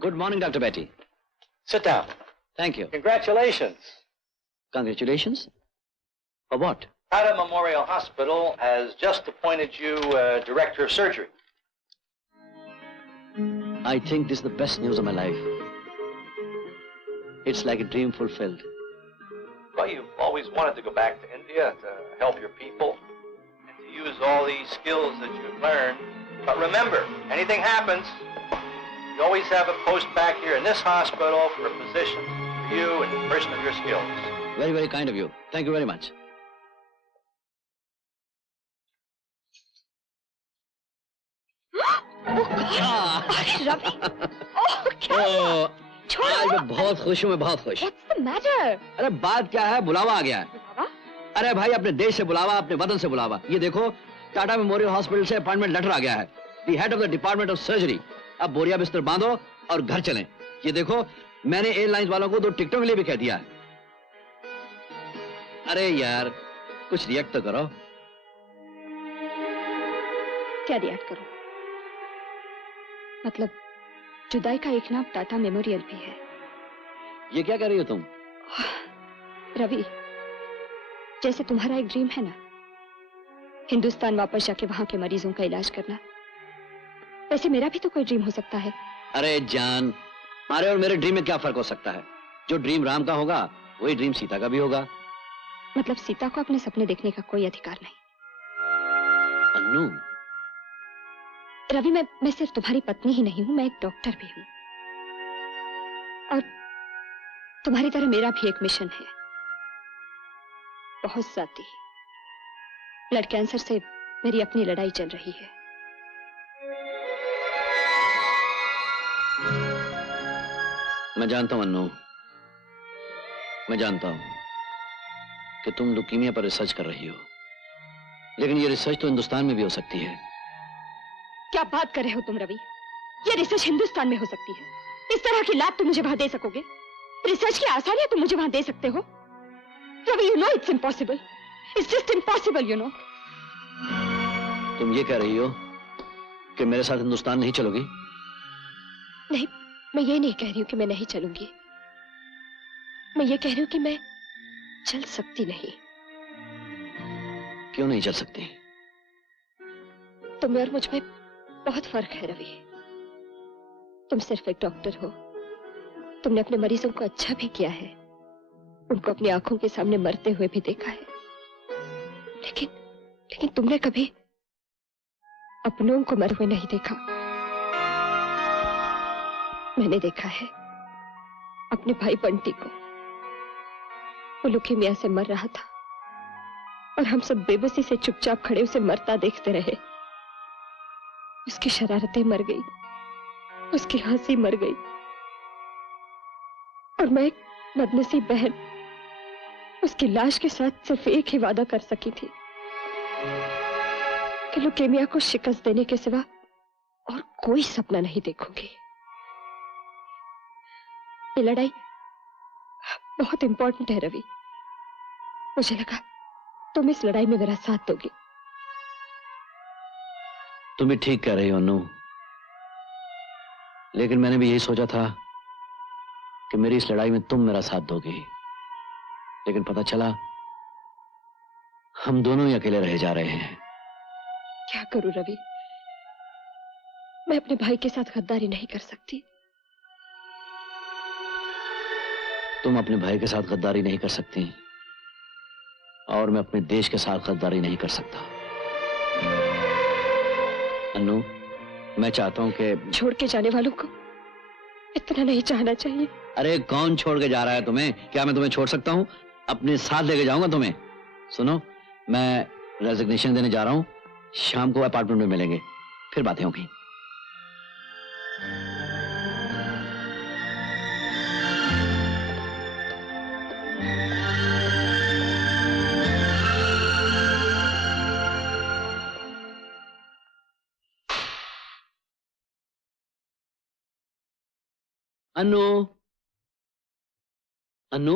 Good morning, Dr. Betty. Sit down. Thank you. Congratulations. Congratulations? For what? Tata Memorial Hospital has just appointed you director of surgery. I think this is the best news of my life. It's like a dream fulfilled. Well, you've always wanted to go back to India to help your people and to use all these skills that you've learned. But remember, anything happens, you always have a post back here in this hospital for a position for you and a person of your skills. Very, very kind of you. Thank you very much. Ravi, क्या हुआ? आज मैं बहुत खुश हूँ, मैं बहुत खुश। What's the matter? अरे बात क्या है, बुलावा आ गया है। बुलावा? अरे भाई, अपने देश से बुलावा, अपने वतन से बुलावा। ये देखो, टाटा मेमोरियल हॉस्पिटल से अपॉइंटमेंट लेटर आ गया है। The head of the department of surgery. अब बोरिया बिस्तर बांधो और घर चलें। ये देखो, मैंने एयरलाइंस वालों को 2 टिकटों के लिए भी कह दिया है। अरे यार, कुछ रिएक्ट तो करो। क्या रिएक्ट करो? मतलब जुदाई का एक नाम टाटा मेमोरियल भी है। ये क्या कह रही हो तुम? रवि, जैसे तुम्हारा एक ड्रीम है ना, हिंदुस्तान वापस जाके वहां के मरीजों का इलाज करना, वैसे मेरा भी तो कोई ड्रीम हो सकता है। अरे जान, हमारे और मेरे ड्रीम में क्या फर्क हो सकता है? जो ड्रीम राम का होगा, वही ड्रीम सीता का भी होगा। मतलब सीता को अपने सपने देखने का कोई अधिकार नहीं। अन्नू, रवि, मैं सिर्फ तुम्हारी पत्नी ही नहीं हूं, मैं एक डॉक्टर भी हूं। और तुम्हारी तरह मेरा भी एक मिशन है। बहुत साथी, ब्लड कैंसर से मेरी अपनी लड़ाई चल रही है। मैं जानता हूं अन्नू, मैं जानता हूं कि तुम लुकीमिया पर रिसर्च कर रही हो, लेकिन ये रिसर्च तो हिंदुस्तान में भी हो सकती है। क्या बात कर रहे हो तुम रवि? ये रिसर्च हिंदुस्तान में हो सकती है। इस तरह की लैब तुम मुझे वहां दे सकोगे? रिसर्च की आसानियां तुम मुझे वहां दे सकते हो? Ravi, you know it's impossible. It's just impossible, you know. तुम ये कह रही हो कि मेरे साथ हिंदुस्तान नहीं चलोगी? नहीं, मैं ये नहीं कह रही हूं कि मैं नहीं चलूंगी। मैं ये कह रही हूं कि मैं चल सकती नहीं। क्यों नहीं चल सकती? तुम्हें और मुझ में बहुत फर्क है रवि। तुम सिर्फ एक डॉक्टर हो। तुमने अपने मरीजों को अच्छा भी किया है, उनको अपनी आंखों के सामने मरते हुए भी देखा है। लेकिन तुमने कभी अपनों को मरे हुए नहीं देखा। मैंने देखा है अपने भाई बंटी को। वो लुकीमिया से मर रहा था और हम सब बेबसी से चुपचाप खड़े उसे मरता देखते रहे। उसकी शरारतें मर गई, उसकी हंसी मर गई, और मैं एक बदनसीब बहन उसकी लाश के साथ सिर्फ एक ही वादा कर सकी थी कि लुकेमिया को शिकस्त देने के सिवा और कोई सपना नहीं देखूंगी। ये लड़ाई बहुत इंपॉर्टेंट है रवि। मुझे लगा तुम इस लड़ाई में मेरा साथ दोगे। तुम भी ठीक कह रही हो अन्नू, लेकिन मैंने भी यही सोचा था कि मेरी इस लड़ाई में तुम मेरा साथ दोगी, लेकिन पता चला हम दोनों ही अकेले रह जा रहे हैं। क्या करूं रवि? मैं अपने भाई के साथ गद्दारी नहीं कर सकती। तुम अपने भाई के साथ गद्दारी नहीं कर सकती और मैं अपने देश के साथ गद्दारी नहीं कर सकता। अन्नू, मैं चाहता हूं कि छोड़ के जाने वालों को इतना नहीं चाहना चाहिए। अरे कौन छोड़ के जा रहा है तुम्हें? क्या मैं तुम्हें छोड़ सकता हूं? अपने साथ लेके जाऊंगा तुम्हें। सुनो, मैं रेजिग्नेशन देने जा रहा हूं। शाम को अपार्टमेंट में मिलेंगे, फिर बातें होंगी। अन्नू, अन्नू,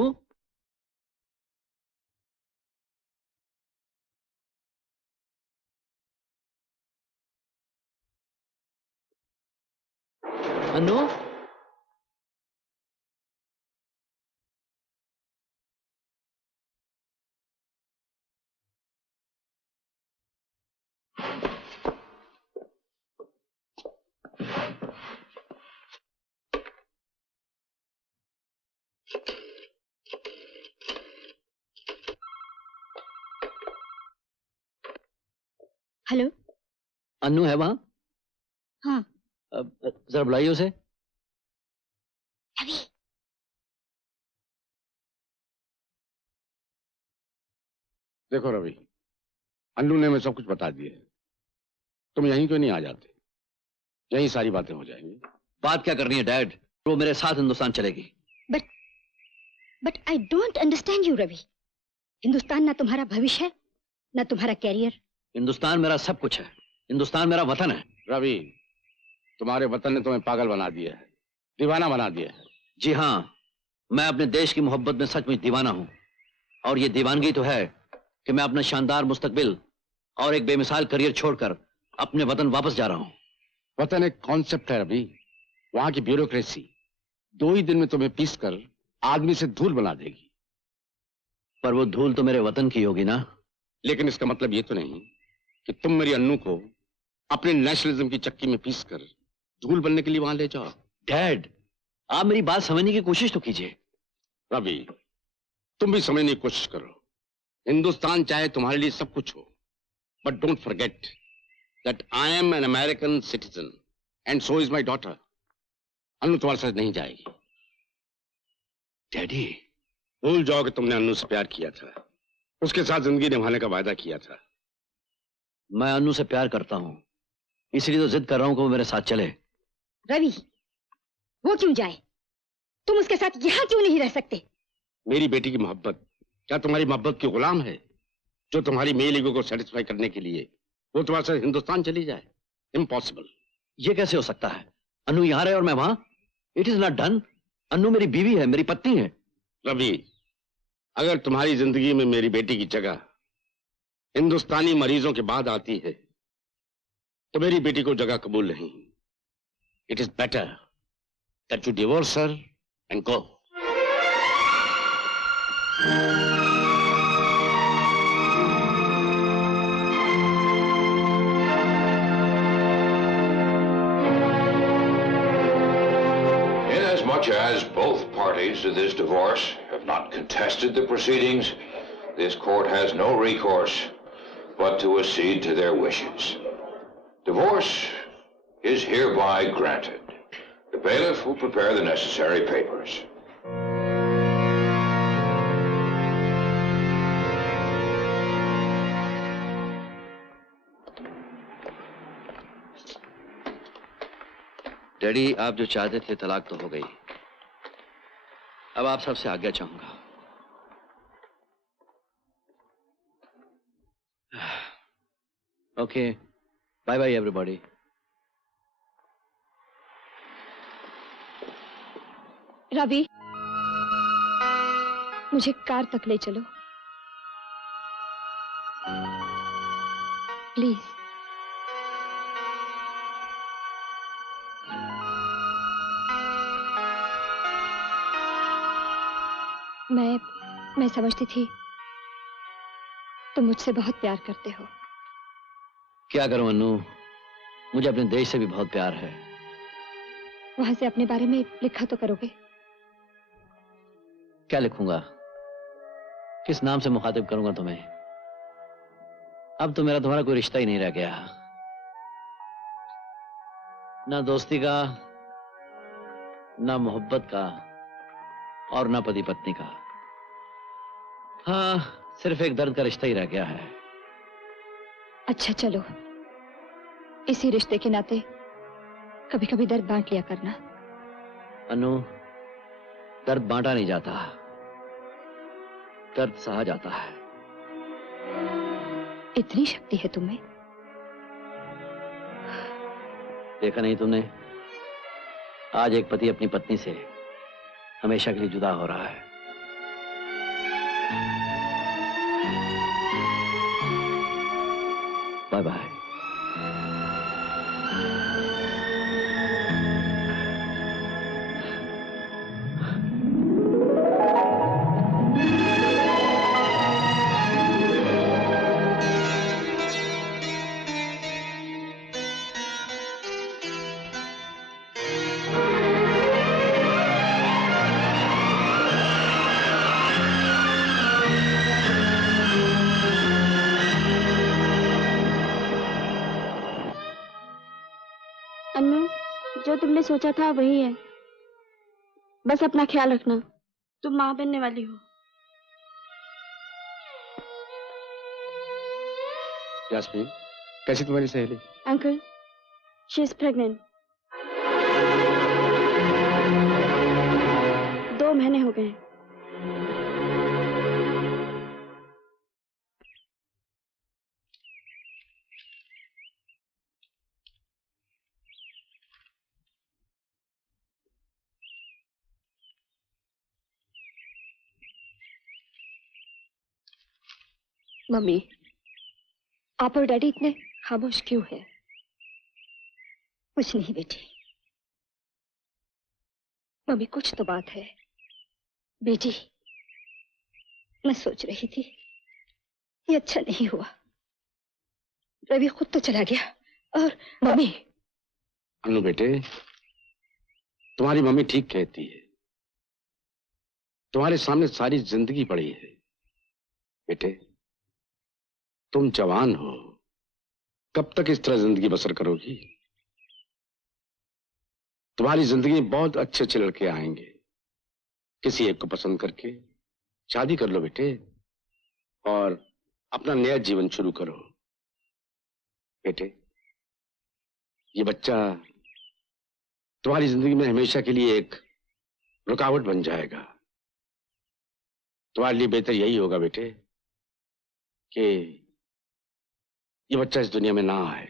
अन्नू, हेलो। अन्नू है वहां? हाँ। जरा बुलाइए उसे। रवि। देखो रवि, अन्नू ने हमें सब कुछ बता दिया है। तुम यहीं क्यों नहीं आ जाते? यहीं सारी बातें हो जाएंगी। बात क्या करनी है डैड? वो मेरे साथ हिंदुस्तान चलेगी। But I don't understand you Ravi. Hindustan ना तुम्हारा भविष्य है ना तुम्हारा कैरियर। हिंदुस्तान मेरा सब कुछ है। हिंदुस्तान मेरा वतन है। रवि, तुम्हारे वतन ने तुम्हें पागल बना दिया है, दीवाना बना दिया है। जी हाँ, मैं अपने देश की मोहब्बत में सचमुच दीवाना हूं। और ये दीवानगी तो है कि मैं अपना शानदार मुस्तकबिल और एक बेमिसाल करियर छोड़कर अपने वतन वापस जा रहा हूं। वतन एक कॉन्सेप्ट है रवि। वहां की ब्यूरोक्रेसी 2 ही दिन में तुम्हें पीस कर आदमी से धूल बना देगी। पर वो धूल तो मेरे वतन की होगी ना। लेकिन इसका मतलब ये तो नहीं कि तुम मेरी अन्नू को अपने नेशनलिज्म की चक्की में पीस कर धूल बनने के लिए वहां ले जाओ। डैड, आप मेरी बात समझने की कोशिश तो कीजिए। रवि, तुम भी समझने की कोशिश करो। हिंदुस्तान चाहे तुम्हारे लिए सब कुछ हो, but don't forget that I am an American citizen and so is my daughter. Annu तुम्हारे साथ नहीं जाएगी। डैडी, भूल जाओ कि तुमने अन्नू से प्यार किया था, उसके साथ जिंदगी निभाने का वायदा किया था। मैं अन्नू से प्यार करता हूं, इसलिए तो जिद कर रहा हूं कि वो मेरे साथ चले। रवि, वो क्यों जाए? तुम उसके साथ यहाँ क्यों नहीं रह सकते? मेरी बेटी की मोहब्बत क्या तुम्हारी मोहब्बत की गुलाम है, जो तुम्हारी मेल ईगो को सेटिस्फाई करने के लिए वो तुम्हारे साथ हिंदुस्तान चली जाए? इम्पॉसिबल। ये कैसे हो सकता है? अन्नू यहां रहे और मैं वहां? It is not done. Annu मेरी बीवी है, मेरी पत्नी है। रवि, अगर तुम्हारी जिंदगी में मेरी बेटी की जगह हिंदुस्तानी मरीजों के बाद आती है तो मेरी बेटी को जगह कबूल नहीं। It is better that you divorce her and go. Inasmuch as both parties to this divorce have not contested the proceedings, this court has no recourse but to accede to their wishes. Divorce is hereby granted. The bailiff will prepare the necessary papers. Daddy, आप जो चाहते थे तलाक तो हो गई। अब आप सबसे आज्ञा चाहूंगा। Okay, bye bye everybody. Ravi, मुझे कार तक ले चलो प्लीज। मैं समझती थी तुम मुझसे बहुत प्यार करते हो। क्या करूं अन्नू, मुझे अपने देश से भी बहुत प्यार है। वहां से अपने बारे में लिखा तो करोगे? क्या लिखूंगा? किस नाम से मुखातिब करूंगा तुम्हें? अब तो मेरा तुम्हारा कोई रिश्ता ही नहीं रह गया, ना दोस्ती का, ना मोहब्बत का, और ना पति पत्नी का। हाँ, सिर्फ एक दर्द का रिश्ता ही रह गया है। अच्छा चलो, इसी रिश्ते के नाते कभी कभी दर्द बांट लिया करना। अनु, दर्द बांटा नहीं जाता, दर्द सहा जाता है। इतनी शक्ति है तुम्हें? देखा नहीं तुमने, आज एक पति अपनी पत्नी से हमेशा के लिए जुदा हो रहा है। Bye bye. मैंने सोचा था वही है। बस अपना ख्याल रखना, तुम माँ बनने वाली हो। यास्मीन, कैसी तुम्हारी सहेली? Uncle, she is pregnant. 2 महीने हो गए। मम्मी, आप और डैडी इतने खामोश क्यों हैं? कुछ नहीं बेटी। मम्मी, कुछ तो बात है। बेटी, मैं सोच रही थी ये अच्छा नहीं हुआ। रवि खुद तो चला गया और मम्मी। अनु बेटे, तुम्हारी मम्मी ठीक कहती है। तुम्हारे सामने सारी जिंदगी पड़ी है। बेटे, तुम जवान हो, कब तक इस तरह जिंदगी बसर करोगी? तुम्हारी जिंदगी में बहुत अच्छे अच्छे लड़के आएंगे। किसी एक को पसंद करके शादी कर लो बेटे, और अपना नया जीवन शुरू करो। बेटे, ये बच्चा तुम्हारी जिंदगी में हमेशा के लिए एक रुकावट बन जाएगा। तुम्हारे लिए बेहतर यही होगा बेटे कि ये बच्चा इस दुनिया में ना आए।